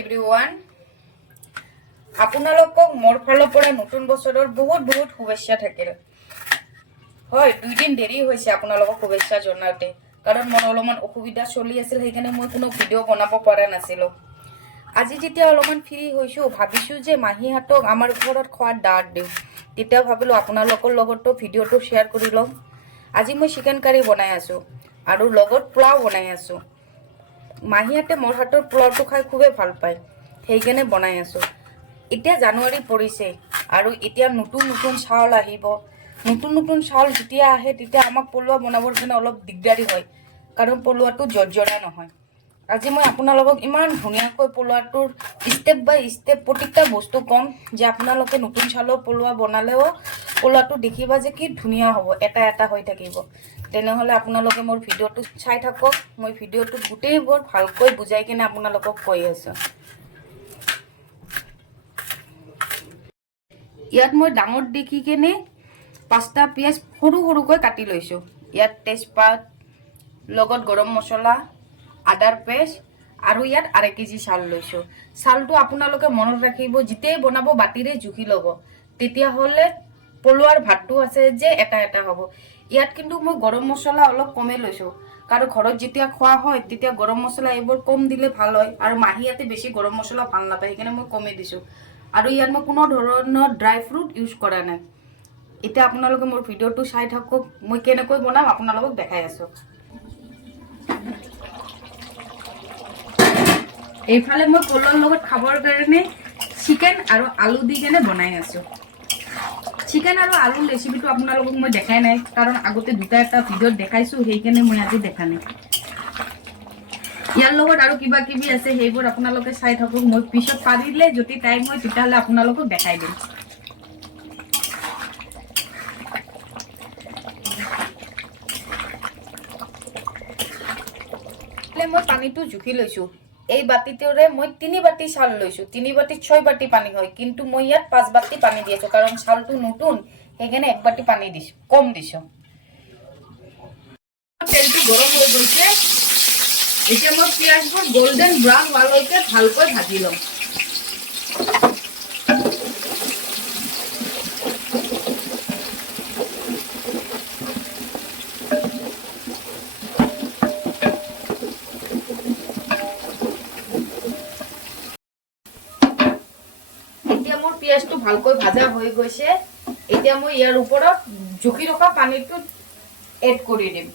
Everyone, আপোনালোকক মোৰ ফালৰ পৰা নতুন বছৰৰ বহুত বহুত শুভেচ্ছা থাকিল। হয়, 2 দিন দেৰি হৈছে আপোনালোকক শুভেচ্ছা জনাওঁতে, কাৰণ মোৰ অলপমান অসুবিধা চলি আছিল, সেইকাৰণে মই কোনো ভিডিঅ' বনাব পৰা নাছিলোঁ। আজি যেতিয়া অলপমান ফ্ৰী হৈছোঁ, ভাবিছোঁ যে মাহীহঁতক আমাৰ ঘৰত খোৱাৰ দাঁত দিওঁ। তেতিয়া ভাবিলোঁ আপোনালোকৰ লগতো ভিডিঅ'টো শ্বেয়াৰ কৰি লওঁ। আজি মই চিকেন কাৰী বনাই আছোঁ আৰু লগত পোলাও বনাই আছোঁ। মাহীহঁতে মোৰ হাতৰ পোলাওটো খাই খুবেই ভাল পায়, সেইকাৰণে বনাই আছোঁ। এতিয়া জানুৱাৰী পৰিছে আৰু এতিয়া নতুন নতুন চাউল আহিব। নতুন চাউল যেতিয়া আহে তেতিয়া আমাক পোলাও বনাবৰ কাৰণে অলপ দিগদাৰী হয়, কাৰণ পোলাওটো জৰ্জৰা নহয়। আজি মই আপোনালোকক ইমান ধুনীয়াকৈ পোলাওটোৰ ষ্টেপ বাই ষ্টেপ প্ৰত্যেকটা বস্তু ক'ম, যে আপোনালোকে নতুন চাউলৰ পোলাও বনালেও পোলাওটো দেখিবা যে কি ধুনীয়া হ'ব, এটা এটা হৈ থাকিব। তেনেহ'লে আপোনালোকে মোৰ ভিডিঅ'টো চাই থাকক। মই ভিডিঅ'টো গোটেইবোৰ ভালকৈ বুজাই কিনে আপোনালোকক কৈ আছোঁ। ইয়াত মই ডাঙৰ দেখি কেনে 5টা পিঁয়াজ সৰু সৰুকৈ কাটি লৈছোঁ। ইয়াত তেজপাত, লগত গৰম মছলা, আদাৰ পেষ্ট আৰু ইয়াত 1.5 কেজি চাউল লৈছোঁ। চাউলটো আপোনালোকে মনত ৰাখিব, যেতিয়াই বনাব বাতিৰে জুখি ল'ব, তেতিয়াহ'লে পোলাওৰ ভাতটো আছে যে এটা এটা হ'ব। ইয়াত কিন্তু মই গৰম মছলা অলপ কমেই লৈছোঁ, কাৰণ ঘৰত যেতিয়া খোৱা হয় তেতিয়া গৰম মছলা এইবোৰ কম দিলে ভাল হয়, আৰু মাহীহঁতে বেছি গৰম মছলা ভাল নাপায়, সেইকাৰণে মই কমেই দিছোঁ। আৰু ইয়াত মই কোনো ধৰণৰ ড্ৰাই ফ্ৰুট ইউজ কৰা নাই। এতিয়া আপোনালোকে মোৰ ভিডিঅ'টো চাই থাকক, মই কেনেকৈ বনাম আপোনালোকক দেখাই আছোঁ। এইফালে মই পোলাওৰ লগত খাবৰ কাৰণে চিকেন আৰু আলু দি কেনে বনাই আছোঁ। চিকেন আৰু আলুৰ ৰেচিপিটো আপোনালোকক মই দেখাই নাই, কাৰণ আগতে দুটা এটা ভিডিঅ'ত দেখাইছোঁ, সেইকাৰণে মই আজি দেখা নাই। ইয়াৰ লগত আৰু কিবা কিবি আছে, সেইবোৰ আপোনালোকে চাই থাকক। মই পিছত পাৰিলে যদি টাইম হয় তেতিয়াহ'লে আপোনালোকক দেখাই দিম। মই পানীটো জুখি লৈছোঁ। এই বাতিটোৰে মই 3 বাতি চাউল লৈছোঁ। 3 বাতিত 6 বাতি পানী হয়, কিন্তু মই ইয়াত 5 বাতি পানী দি আছোঁ, কাৰণ চাউলটো নতুন, সেইকাৰণে 1 বাতি পানী দিছোঁ, কম দিছোঁ। তেলটো গৰম হৈ গৈছে, এতিয়া মই পিঁয়াজবোৰ গোল্ডেন ব্ৰাউন হোৱালৈকে ভালকৈ ভাজি ল'ম। এতিয়া মোৰ পিঁয়াজটো ভালকৈ ভাজা হৈ গৈছে। এতিয়া মই ইয়াৰ ওপৰত জুখি ৰখা পানীটো এড কৰি দিম।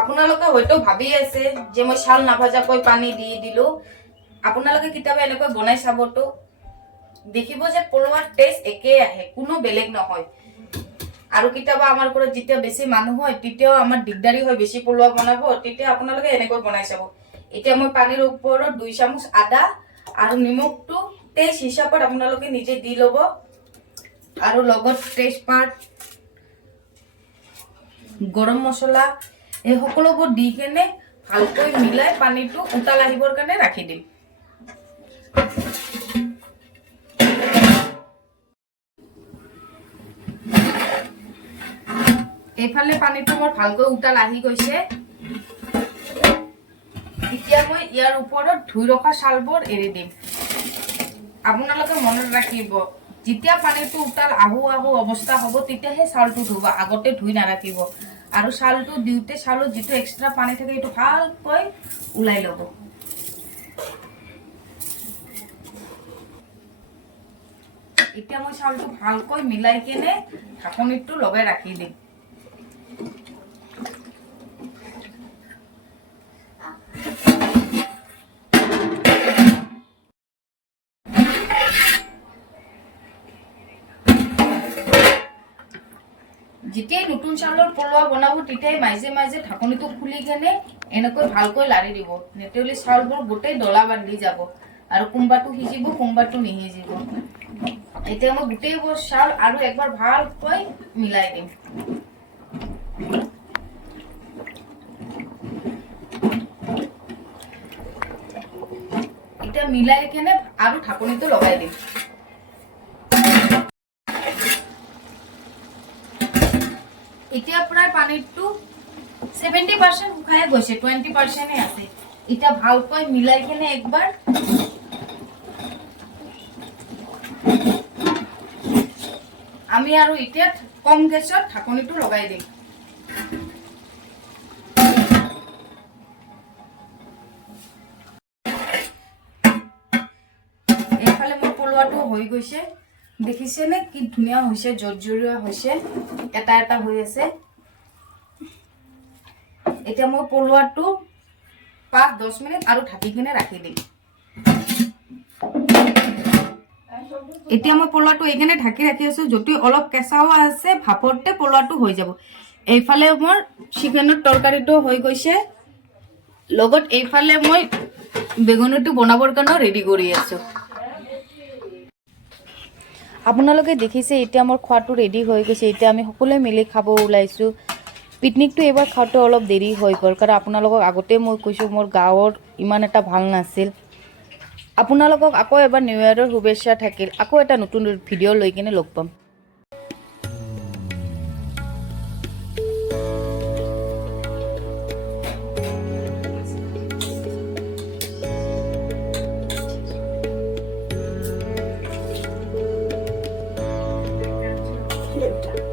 আপোনালোকে হয়তো ভাবি আছে যে মই চাউল নাভাজাকৈ পানী দি দিলোঁ। আপোনালোকে কেতিয়াবা এনেকৈ বনাই চাবতো, দেখিব যে পোলাওৰ টেষ্ট একেই আহে, কোনো বেলেগ নহয়। আৰু কেতিয়াবা আমাৰ ঘৰত যেতিয়া বেছি মানুহ হয় তেতিয়াও আমাৰ দিগদাৰী হয় বেছি পোলাও বনাব, তেতিয়া আপোনালোকে এনেকৈ বনাই চাব। এতিয়া মই পানীৰ ওপৰত 2 চামুচ আদা আৰু নিমখটো টেষ্ট হিচাপত আপোনালোকে নিজে দি ল'ব, আৰু লগত তেজপাত, গৰম মছলা, এই সকলোবোৰ দি কেনে ভালকৈ মিলাই পানীটো উতাল আহিবৰ কাৰণে ৰাখি দিম। এইফালে পানীটো মোৰ ভালকৈ উতাল আহি গৈছে। এতিয়া মই ইয়াৰ ওপৰত ধুই ৰখা চাউলবোৰ এৰি দিম। আপোনালোকে মনত ৰাখিব, যেতিয়া পানীটো উতাল আহো অৱস্থা হ'ব তেতিয়াহে চাউলটো ধুব, আগতে ধুই নাৰাখিব। আৰু চাউলটো দিওঁতে চাউলত যিটো এক্সট্ৰা পানী থাকে সেইটো ভালকৈ ওলাই ল'ব। এতিয়া মই চাউলটো ভালকৈ মিলাই কেনে ঢাকনিটো লগাই ৰাখি দিম। যেতিয়াই নতুন চাউলৰ পোলাও বনাব তেতিয়াই মাজে মাজে ঢাকনিটো খুলি কেনে এনেকৈ ভালকৈ লাৰি দিব, নেতেলি চাউলবোৰ গোটেই ডলা বান্ধি যাব আৰু কোনোবাটো সিজিব কোনোবাটো নিসিজিব। এতিয়া মই গোটেইবোৰ চাউল আৰু একবাৰ ভালকৈ মিলাই দিম। এতিয়া মিলাই কেনে আৰু ঢাকনিটো লগাই দিম। এতিয়া প্ৰায় পানীটো 70% শুকাই গৈছে, 20% আছে। এটা ভালকৈ মিলাই কিনে একবাৰ আমি আৰু এতিয়া কম গেছত ঢাকনিটো লগাই দিম। এইফালে মোৰ পলোৱাটো হৈ গৈছে, দেখিছেনে কি ধুনীয়া হৈছে, জৰ্জৰীয়া হৈছে, এটা এটা হৈ আছে। এতিয়া মই পলোৱাটো 5-10 মিনিট আৰু ঢাকি কিনে ৰাখি দিম। এতিয়া মই পলোৱাটো এইখানে ঢাকি ৰাখি আছো, যদি অলপ কেঁচাও আছে ভাপতে পলোৱাটো হৈ যাব। এইফালে মোৰ চিকেনৰ তৰকাৰীটো হৈ গৈছে, লগত এইফালে মই বেগুনটো বনাবৰ কাৰণে ৰেডি কৰি আছো। আপোনালোকে দেখিছে এতিয়া মোৰ খোৱাটো ৰেডি হৈ গৈছে। এতিয়া আমি সকলোৱে মিলি খাব ওলাইছো। পিকনিকটো এইবাৰ খাওঁতে অলপ দেৰি হৈ গ'ল, কাৰণ আপোনালোকক আগতে মই কৈছোঁ মোৰ গাঁৱৰ ইমান এটা ভাল নাছিল। আপোনালোকক আকৌ এবাৰ নিউ ইয়েৰৰ শুভেচ্ছা থাকিল। আকৌ এটা নতুন ভিডিঅ' লৈ কিনে লগ পাম। Luta.